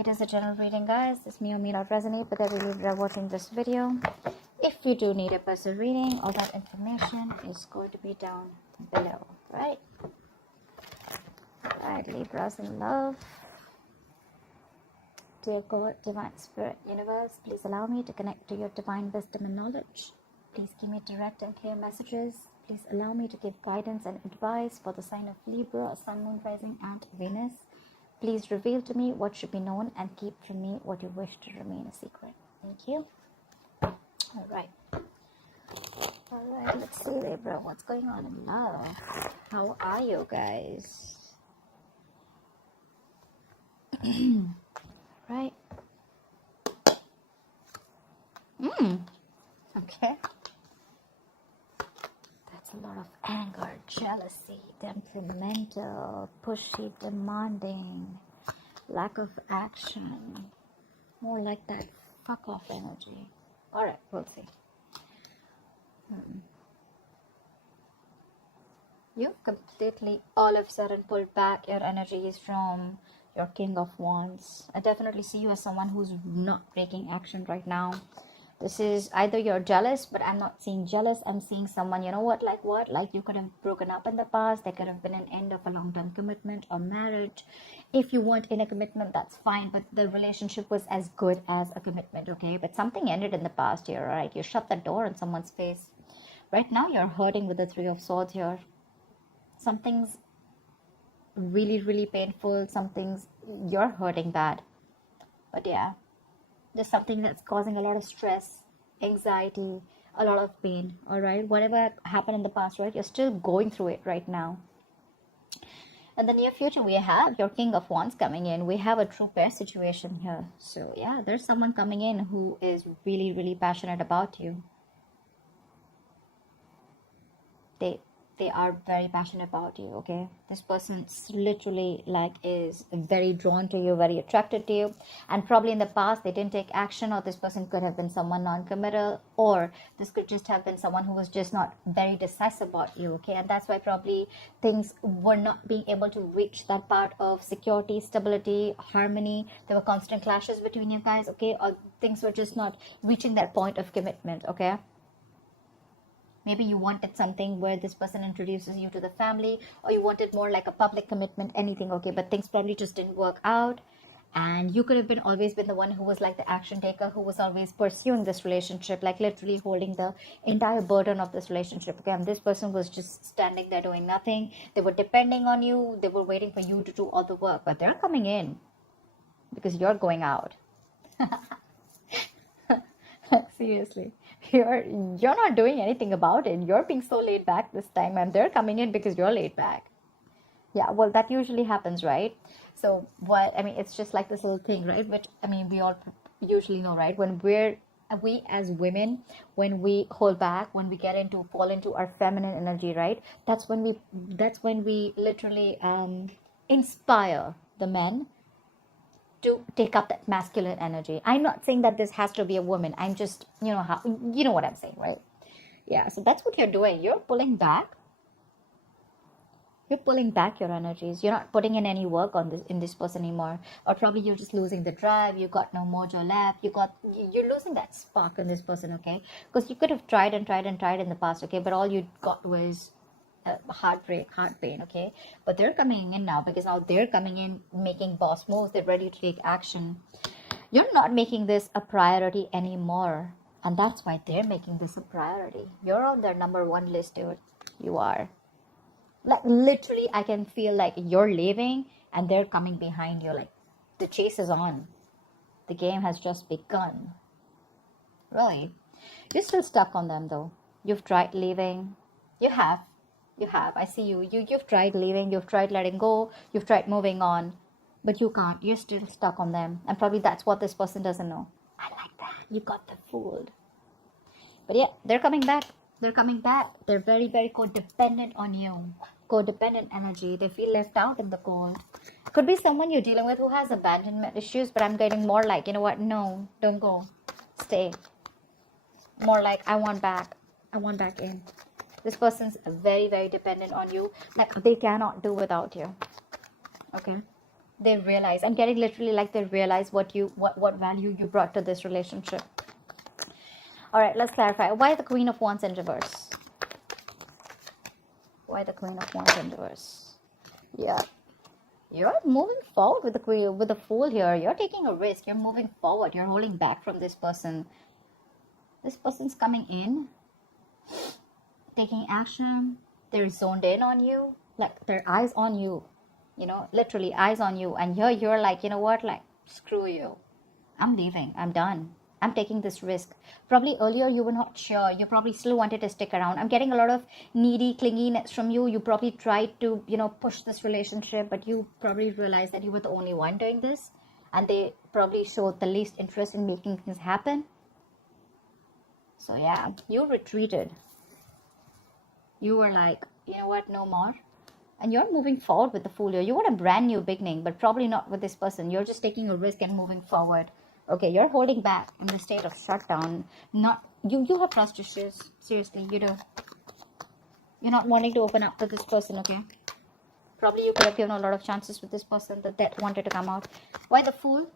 It is a general reading, guys. This may or may not resonate with every Libra watching this video. If you do need a personal reading, all that information is going to be down below, right? Alright, Libras in love. Dear God, Divine Spirit, Universe, please allow me to connect to your divine wisdom and knowledge. Please give me direct and clear messages. Please allow me to give guidance and advice for the sign of Libra, Sun, Moon, Rising, and Venus. Please reveal to me what should be known and keep from me what you wish to remain a secret. Thank you. Alright, let's see, Libra, what's going on in love? How are you guys? Right. Okay. That's a lot of anger, jealousy, temperamental, pushy, demanding, lack of action. More like that fuck off energy. Alright, we'll see. You've completely all of a sudden pulled back your energies from your King of Wands. I definitely see you as someone who's not taking action right now. This is either you're jealous, but I'm not seeing jealous. I'm seeing someone, you know what? Like you could have broken up in the past. There could have been an end of a long-term commitment or marriage. If you weren't in a commitment, that's fine. But the relationship was as good as a commitment, okay? But something ended in the past here, right? You shut the door on someone's face. Right now, you're hurting with the Three of Swords here. Something's really, really painful. Something's, you're hurting bad. But yeah. There's something that's causing a lot of stress, anxiety, a lot of pain, all right? Whatever happened in the past, right? You're still going through it right now. In the near future, we have your King of Wands coming in. We have a true pair situation here. So, yeah, there's someone coming in who is really, really passionate about you. They are very passionate about you, okay? This person literally is very drawn to you, very attracted to you, and probably in the past they didn't take action, or this person could have been someone non-committal, or this could just have been someone who was just not very decisive about you, okay? And that's why probably things were not being able to reach that part of security, stability, harmony. There were constant clashes between you guys, okay? Or things were just not reaching that point of commitment, okay? Maybe you wanted something where this person introduces you to the family, or you wanted more like a public commitment, anything, okay? But things probably just didn't work out. And you could have always been the one who was like the action taker, who was always pursuing this relationship, like literally holding the entire burden of this relationship. Okay, and this person was just standing there doing nothing. They were depending on you. They were waiting for you to do all the work. But they're coming in because you're going out. Seriously. You're not doing anything about it. You're being so laid back this time, and they're coming in because you're laid back. Yeah, well, that usually happens, right? So what I mean, it's just like this little thing, right? Which I mean, we all usually know, right? When we as women, when we hold back, when we fall into our feminine energy, right? That's when we literally inspire the men to take up that masculine energy. I'm not saying that this has to be a woman. I'm just, you know what I'm saying, right? Yeah, so that's what you're doing. You're pulling back. You're pulling back your energies. You're not putting in any work in this person anymore. Or probably you're just losing the drive. You got no mojo left. You're losing that spark in this person, okay? Because you could have tried and tried and tried in the past, okay? But all you got was heartbreak, heart pain, okay? But they're coming in now, because now they're coming in making boss moves. They're ready to take action. You're not making this a priority anymore, and that's why they're making this a priority. You're on their number one list, dude. You are. Like literally, I can feel like you're leaving and they're coming behind you. Like the chase is on. The game has just begun. Really. You're still stuck on them though. You've tried leaving. You have. I see you. You've tried leaving. You've tried letting go. You've tried moving on. But you can't. You're still stuck on them. And probably that's what this person doesn't know. I like that. You got them fooled. But yeah, they're coming back. They're coming back. They're very, very codependent on you. Codependent energy. They feel left out in the cold. Could be someone you're dealing with who has abandonment issues. But I'm getting more like, you know what? No, don't go. Stay. More like, I want back. I want back in. This person's very, very dependent on you. Like, they cannot do without you. Okay? They realize, I'm getting literally like they realize what value you brought to this relationship. All right, let's clarify. Why the Queen of Wands in reverse? Why the Queen of Wands in reverse? Yeah. You're moving forward with the Queen, with the Fool here. You're taking a risk. You're moving forward. You're holding back from this person. This person's coming in, taking action. They're zoned in on you. Like, their eyes on you. You know, literally eyes on you. And here you're like, you know what? Like, screw you. I'm leaving. I'm done. I'm taking this risk. Probably earlier you were not sure. You probably still wanted to stick around. I'm getting a lot of needy clinginess from you. You probably tried to, you know, push this relationship, but you probably realized that you were the only one doing this. And they probably showed the least interest in making things happen. So yeah, you retreated. You were like, you know what? No more. And you're moving forward with the Fool here. You want a brand new beginning, but probably not with this person. You're just taking a risk and moving forward. Okay, you're holding back in the state of shutdown. Not you have trust issues. Seriously, you do. You're not wanting to open up to this person, okay? Probably you could have given a lot of chances with this person that wanted to come out. Why the Fool?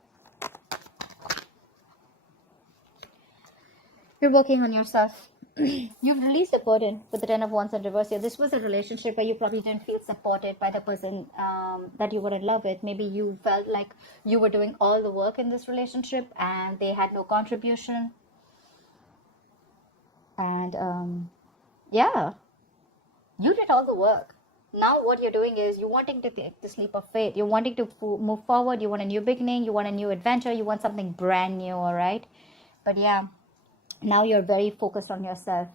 You're working on yourself. You've released the burden with the Ten of Wands in reverse here. This was a relationship where you probably didn't feel supported by the person that you were in love with. Maybe you felt like you were doing all the work in this relationship and they had no contribution. And yeah, you did all the work. Now what you're doing is you're wanting to take this leap of faith. You're wanting to move forward. You want a new beginning. You want a new adventure. You want something brand new, all right? But yeah, now you're very focused on yourself.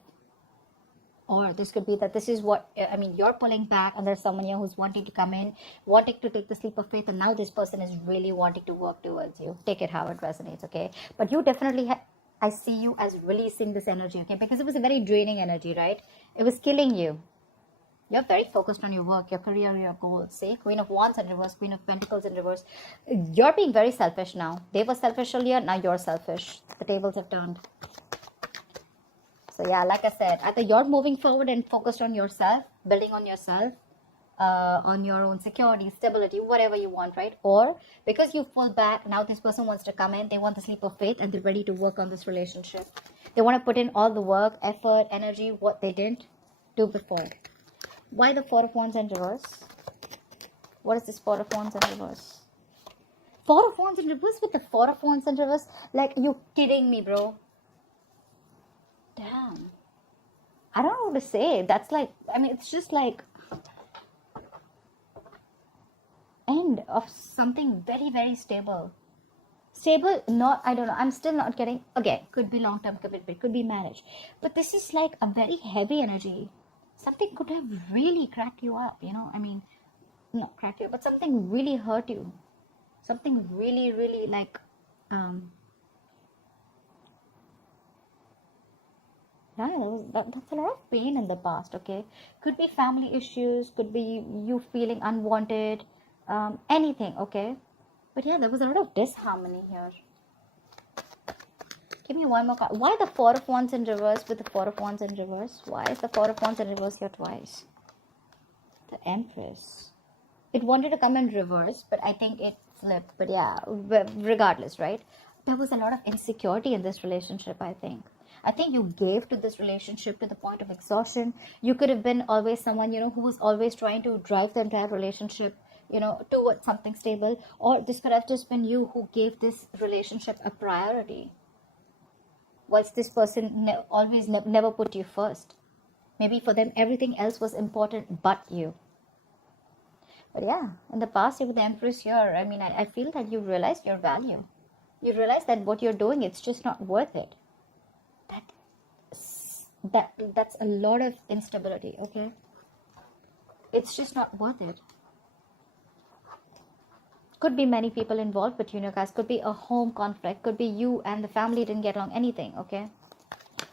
Or this could be that this is what, I mean, you're pulling back and there's someone here who's wanting to come in, wanting to take this leap of faith, and now this person is really wanting to work towards you. Take it how it resonates, okay? But you definitely, I see you as releasing this energy, okay? Because it was a very draining energy, right? It was killing you. You're very focused on your work, your career, your goals. See, Queen of Wands in reverse, Queen of Pentacles in reverse. You're being very selfish now. They were selfish earlier, now you're selfish. The tables have turned. So yeah, like I said, either you're moving forward and focused on yourself, building on yourself, on your own security, stability, whatever you want, right? Or because you pull back, now this person wants to come in, they want this leap of faith and they're ready to work on this relationship. They want to put in all the work, effort, energy, what they didn't do before. Why the Four of Wands in reverse? What is this Four of Wands in reverse? Four of Wands in reverse with the Four of Wands in reverse? Like, you kidding me, bro? Damn. I don't know what to say. That's like, I mean, it's just like end of something very, very stable. Stable, not, I don't know. I'm still not getting, again, could be long-term commitment, could be marriage. But this is like a very heavy energy. Something could have really cracked you up, you know? I mean, not cracked you up, but something really hurt you. Something really, really like, yeah, that's a lot of pain in the past, okay? Could be family issues, could be you feeling unwanted, anything, okay? But yeah, there was a lot of disharmony here. Give me one more card. Why the Four of Wands in reverse with the Four of Wands in reverse? Why is the Four of Wands in reverse here twice? The Empress. It wanted to come in reverse, but I think it flipped. But yeah, regardless, right? There was a lot of insecurity in this relationship, I think. I think you gave to this relationship to the point of exhaustion. You could have been always someone, you know, who was always trying to drive the entire relationship, you know, towards something stable. Or this could have just been you who gave this relationship a priority. Whilst this person never put you first. Maybe for them, everything else was important but you. But yeah, in the past, with the Empress here, I mean, I feel that you realized your value. You realize that what you're doing, it's just not worth it. That's a lot of instability, okay? It's just not worth it. Could be many people involved between you guys. Could be a home conflict. Could be you and the family didn't get along, anything, okay?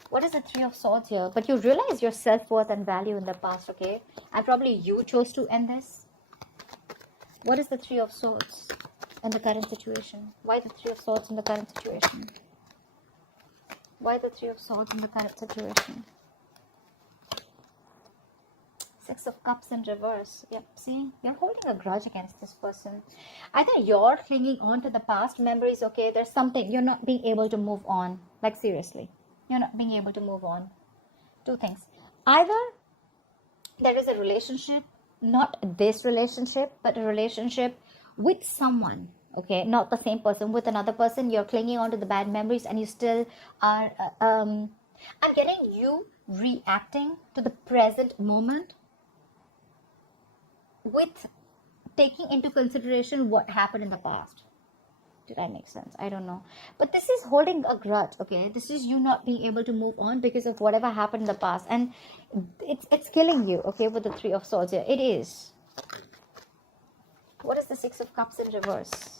What is the Three of Swords here? But you realize your self-worth and value in the past, okay? And probably you chose to end this. What is the Three of Swords in the current situation? Why the Three of Swords in the current situation? Why the Three of Swords in the current situation? Six of Cups in reverse. Yep, see, you're holding a grudge against this person. Either you're clinging on to the past memories, okay? There's something, you're not being able to move on. Like, seriously. You're not being able to move on. Two things. Either there is a relationship, not this relationship, but a relationship with someone, okay? Not the same person, with another person. You're clinging on to the bad memories and you still are, I'm getting you reacting to the present moment with taking into consideration what happened in the past. Did I make sense? I don't know. But this is holding a grudge, okay? This is you not being able to move on because of whatever happened in the past. And it's killing you, okay, with the Three of Swords here. It is. What is the Six of Cups in reverse?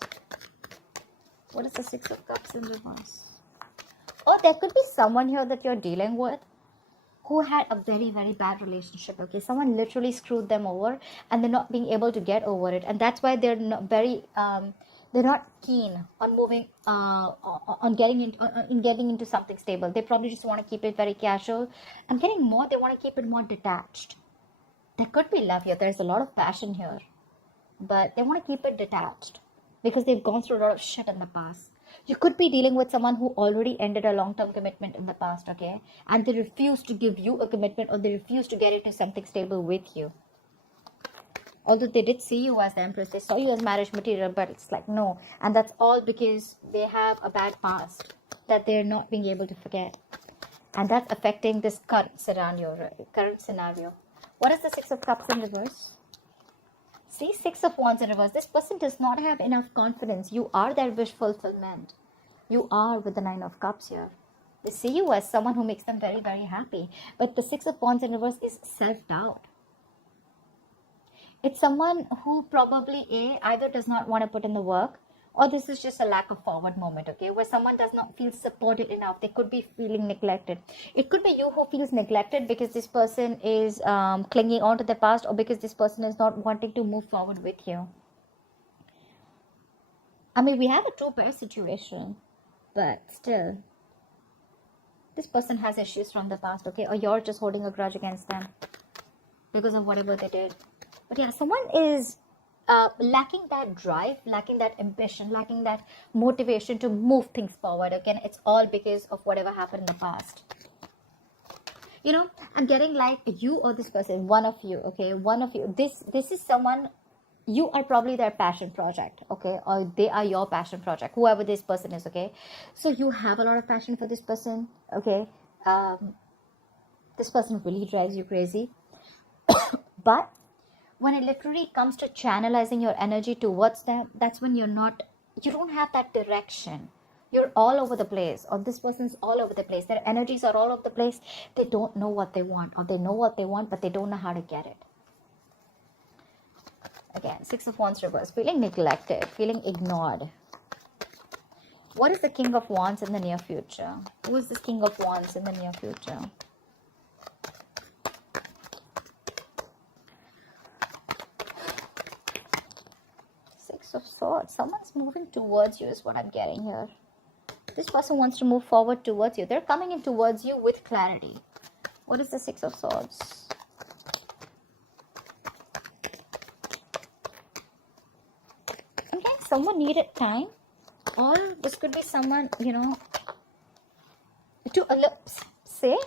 What is the Six of Cups in reverse? Oh, there could be someone here that you're dealing with who had a very, very bad relationship, okay? Someone literally screwed them over and they're not being able to get over it. And that's why they're not very, they're not keen on moving, on getting into something stable. They probably just want to keep it very casual. I'm getting more, they want to keep it more detached. There could be love here. There's a lot of passion here. But they want to keep it detached because they've gone through a lot of shit in the past. You could be dealing with someone who already ended a long-term commitment in the past, okay? And they refuse to give you a commitment, or they refuse to get into something stable with you. Although they did see you as the Empress, they saw you as marriage material, but it's like, no. And that's all because they have a bad past that they're not being able to forget. And that's affecting this current scenario. What is the Six of Cups in reverse? See, Six of Wands in reverse. This person does not have enough confidence. You are their wish fulfillment. You are with the Nine of Cups here. They see you as someone who makes them very, very happy. But the Six of Wands in reverse is self-doubt. It's someone who probably either does not want to put in the work, or this is just a lack of forward moment, okay? Where someone does not feel supported enough. They could be feeling neglected. It could be you who feels neglected because this person is clinging on to the past, or because this person is not wanting to move forward with you. I mean, we have a two-pair situation, but still, this person has issues from the past, okay? Or you're just holding a grudge against them because of whatever they did. But yeah, someone is lacking that drive, lacking that ambition, lacking that motivation to move things forward. Again, it's all because of whatever happened in the past. You know, I'm getting like you or this person, one of you, okay? One of you. This is someone, you are probably their passion project, okay? Or they are your passion project, whoever this person is, okay? So you have a lot of passion for this person, okay? This person really drives you crazy. But when it literally comes to channelizing your energy towards them, that's when you don't have that direction. You're all over the place, or this person's all over the place. Their energies are all over the place. They don't know what they want, or they know what they want, but they don't know how to get it. Again, Six of Wands reverse, feeling neglected, feeling ignored. What is the King of Wands in the near future? Who is this King of Wands in the near future? Of Swords. Someone's moving towards you is what I'm getting here. This person wants to move forward towards you. They're coming in towards you with clarity. What is the Six of Swords? Okay, someone needed time. Or this could be someone, you know, to say,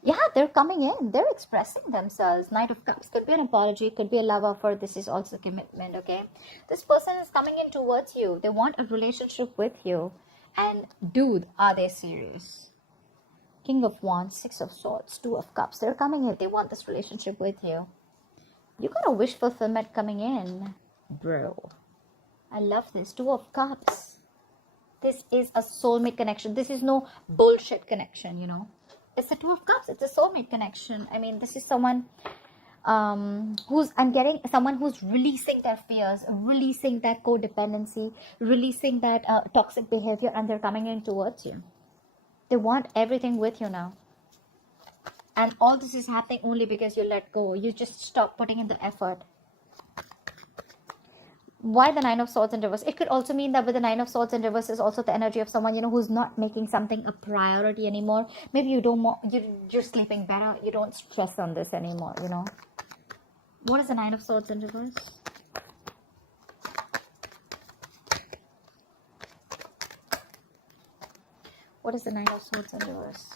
yeah, they're coming in. They're expressing themselves. Knight of Cups. Could be an apology. Could be a love offer. This is also commitment, okay? This person is coming in towards you. They want a relationship with you. And dude, are they serious? King of Wands, Six of Swords, Two of Cups. They're coming in. They want this relationship with you. You got a wish fulfillment coming in, bro. I love this. Two of Cups. This is a soulmate connection. This is no bullshit connection, you know. It's the Two of Cups. It's a soulmate connection. I mean, this is someone I'm getting someone who's releasing their fears, releasing that codependency, releasing that toxic behavior, and they're coming in towards you. They want everything with you now. And all this is happening only because you let go. You just stop putting in the effort. Why the Nine of Swords in reverse? It could also mean that with the Nine of Swords in reverse is also the energy of someone, you know, who's not making something a priority anymore. Maybe you don't want, you're sleeping better. You don't stress on this anymore, you know. What is the Nine of Swords in reverse? What is the Nine of Swords in reverse?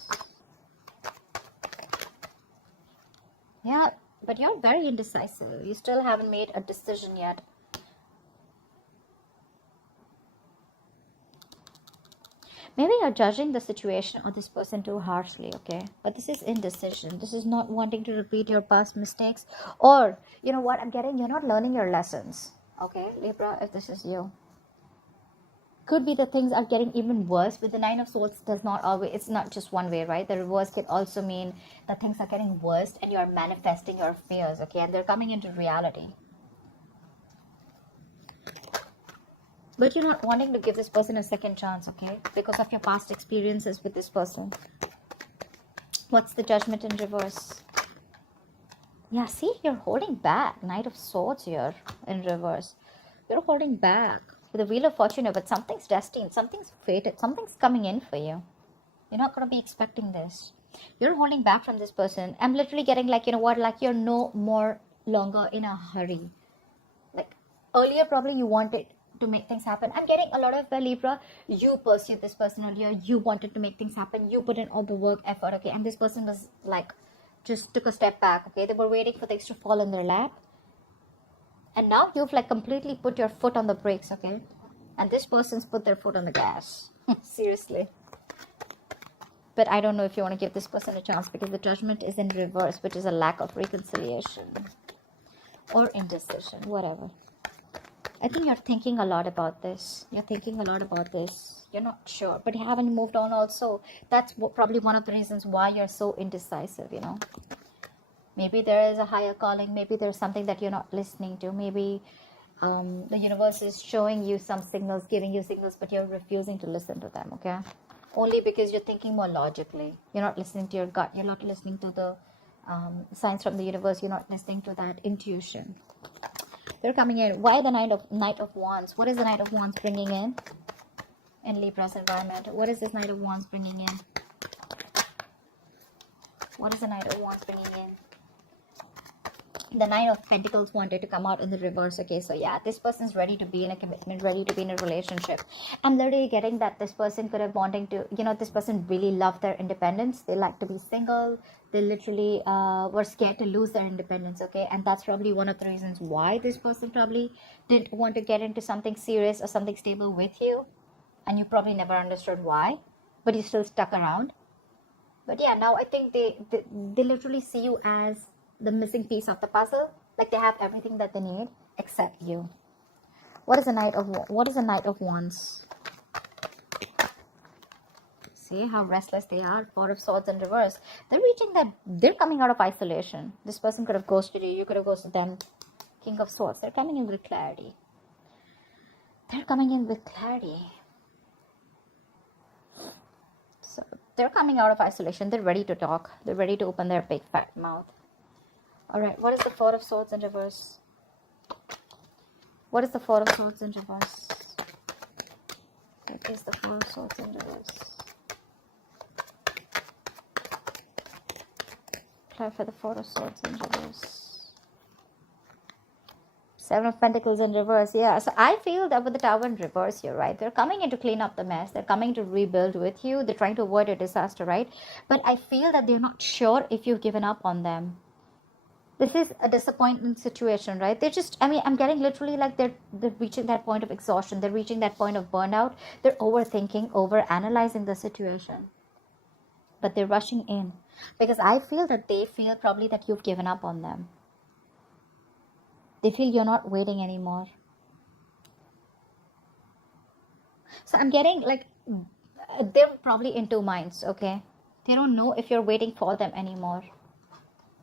Yeah, but you're very indecisive. You still haven't made a decision yet. Maybe you're judging the situation or this person too harshly, okay? But this is indecision. This is not wanting to repeat your past mistakes. Or, you know what I'm getting? You're not learning your lessons, okay, Libra, if this is you. Could be the things are getting even worse. With the Nine of Swords, does not always, it's not just one way, right? The reverse could also mean that things are getting worse and you're manifesting your fears, okay? And they're coming into reality. But you're not wanting to give this person a second chance, okay? Because of your past experiences with this person. What's the Judgment in reverse? Yeah, see, you're holding back. Knight of Swords here in reverse. You're holding back. With the Wheel of Fortune, but something's destined. Something's fated. Something's coming in for you. You're not going to be expecting this. You're holding back from this person. I'm literally getting like, you know what? Like you're no more longer in a hurry. Like earlier, probably you wanted to make things happen. I'm getting a lot of Libra. You pursued this person earlier. You wanted to make things happen. You put in all the work, effort, okay? And this person was like, just took a step back, okay? They were waiting for things to fall in their lap. And now you've like completely put your foot on the brakes, okay? And this person's put their foot on the gas. Seriously. But I don't know if you want to give this person a chance because the Judgment is in reverse, which is a lack of reconciliation or indecision, whatever. I think you're thinking a lot about this. You're thinking a lot about this. You're not sure, but you haven't moved on also. That's probably one of the reasons why you're so indecisive, you know. Maybe there is a higher calling. Maybe there's something that you're not listening to. Maybe the universe is showing you some signals, giving you signals, but you're refusing to listen to them, okay? Only because you're thinking more logically. You're not listening to your gut. You're not listening to the signs from the universe. You're not listening to that intuition. They're coming in. Why the Knight of Wands? What is the Knight of Wands bringing in Libra's environment? What is this Knight of Wands bringing in? What is the Knight of Wands bringing in? The Nine of Pentacles wanted to come out in the reverse, okay? So yeah, this person's ready to be in a commitment, ready to be in a relationship. I'm literally getting that this person could have wanting to, you know, this person really loved their independence. They like to be single. They literally were scared to lose their independence, okay? And that's probably one of the reasons why this person probably didn't want to get into something serious or something stable with you. And you probably never understood why, but you still stuck around. But yeah, now I think they literally see you as the missing piece of the puzzle. Like they have everything that they need except you. What is the Knight of Wands? See how restless they are. Four of Swords in reverse. They're coming out of isolation. This person could have ghosted you. You could have ghosted them. King of Swords. They're coming in with clarity. They're coming in with clarity. So they're coming out of isolation. They're ready to talk. They're ready to open their big fat mouth. Alright, what is the Four of Swords in reverse? What is the Four of Swords in reverse? What is the Four of Swords in reverse? Clarify the Four of Swords in reverse. Seven of Pentacles in reverse. Yeah, so I feel that with the Tower in reverse here, right? They're coming in to clean up the mess. They're coming to rebuild with you. They're trying to avoid a disaster, right? But I feel that they're not sure if you've given up on them. This is a disappointment situation, right? They're just, I mean, I'm getting literally like they're reaching that point of exhaustion. They're reaching that point of burnout. They're overthinking, over-analyzing the situation. But they're rushing in. Because I feel that they feel probably that you've given up on them. They feel you're not waiting anymore. So I'm getting like, they're probably in two minds, okay? They don't know if you're waiting for them anymore.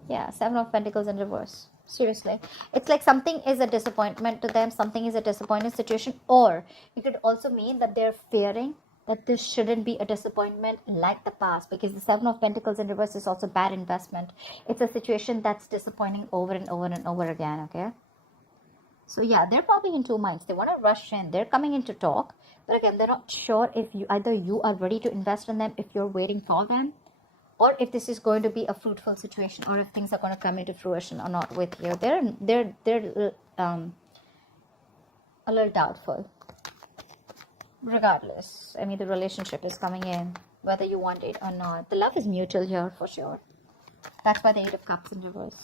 Yeah, Seven of Pentacles in reverse. Seriously. It's like something is a disappointment to them. Something is a disappointing situation. Or it could also mean that they're fearing that this shouldn't be a disappointment like the past. Because the Seven of Pentacles in reverse is also bad investment. It's a situation that's disappointing over and over and over again, okay? So yeah, they're probably in two minds. They want to rush in. They're coming in to talk. But again, they're not sure if either you are ready to invest in them, if you're waiting for them. or if this is going to be a fruitful situation, or if things are going to come into fruition or not with you. They're a little doubtful. Regardless, I mean, the relationship is coming in, whether you want it or not. The love is mutual here for sure. That's why the Eight of Cups in reverse.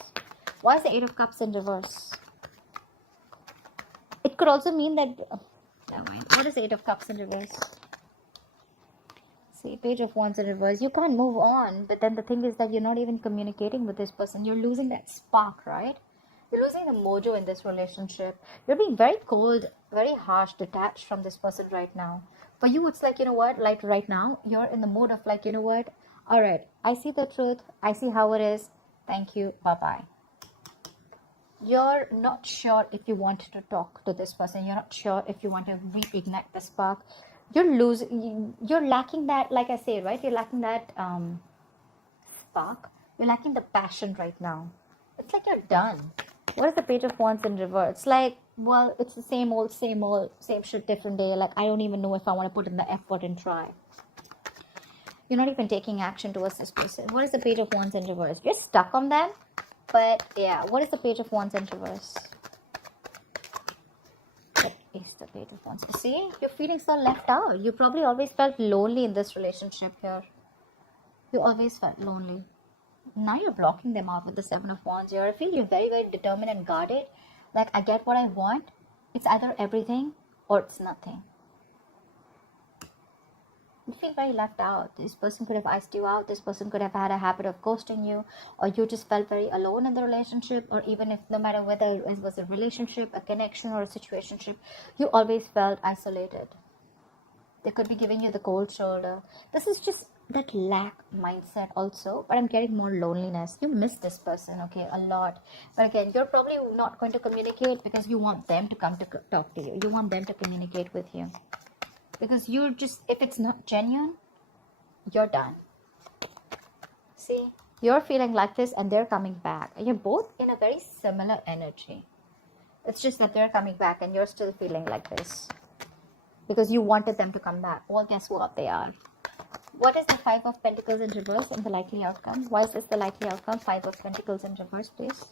Why is the Eight of Cups in reverse? It could also mean that... never mind. What is the Eight of Cups in reverse? See, Page of Wands in reverse. You can't move on, but then the thing is that you're not even communicating with this person. You're losing that spark, right? You're losing the mojo in this relationship. You're being very cold, very harsh, detached from this person right now. For you, it's like, you know what? Like right now, you're in the mode of like, you know what? All right, I see the truth. I see how it is. Thank you. Bye-bye. You're not sure if you want to talk to this person. You're not sure if you want to reignite the spark. You're lacking that, like I say, right? You're lacking that spark. You're lacking the passion right now. It's like you're done. What is the Page of Wands in reverse? It's like, well, it's the same old, same shit, different day. Like, I don't even know if I want to put in the effort and try. You're not even taking action towards this person. What is the Page of Wands in reverse? You're stuck on them. But, yeah, what is the Page of Wands in reverse? What is the Page of Wands? See, you're feeling so left out. You probably always felt lonely in this relationship here. You always felt lonely. Now you're blocking them out with the Seven of Wands here. I feel you're very, very determined and guarded. Like, I get what I want. It's either everything or it's nothing. You feel very left out. This person could have iced you out. This person could have had a habit of ghosting you, or you just felt very alone in the relationship, or even if no matter whether it was a relationship, a connection, or a situationship, you always felt isolated. They could be giving you the cold shoulder. This is just that lack mindset also, but I'm getting more loneliness. You miss this person, okay, a lot. But again, you're probably not going to communicate because you want them to come to talk to you. You want them to communicate with you. Because you're just, if it's not genuine, you're done. See, you're feeling like this and they're coming back. And you're both in a very similar energy. It's just that they're coming back and you're still feeling like this. Because you wanted them to come back. Well, guess what? They are. What is the Five of Pentacles in reverse and the likely outcome? Why is this the likely outcome? Five of Pentacles in reverse, please.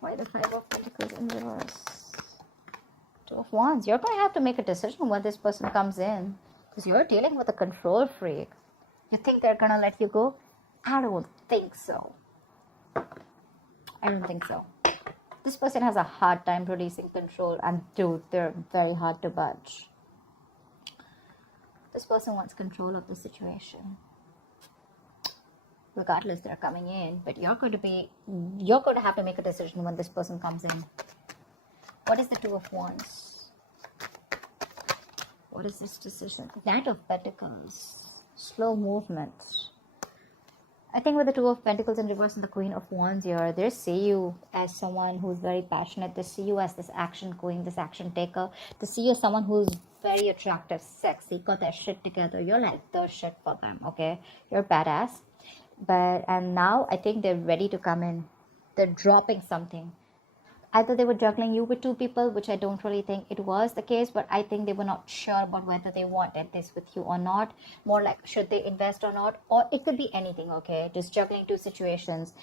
Why the Five of Pentacles in reverse? Two of Wands. You're going to have to make a decision when this person comes in. Because you're dealing with a control freak. You think they're going to let you go? I don't think so. I don't think so. This person has a hard time releasing control, and dude, they're very hard to budge. This person wants control of the situation. Regardless, they're coming in, but you're going to have to make a decision when this person comes in. What is the Two of Wands? What is this decision? Knight of Pentacles. Slow movement. I think with the Two of Pentacles in reverse and the Queen of Wands here, they see you as someone who's very passionate. They see you as this action queen, this action taker. They see you as someone who's very attractive, sexy, got their shit together. You're like the shit for them, okay? You're badass. And now I think they're ready to come in. They're dropping something. Either they were juggling you with two people, which I don't really think it was the case, but I think they were not sure about whether they wanted this with you or not. More like, should they invest or not? Or it could be anything, okay? Just juggling two situations.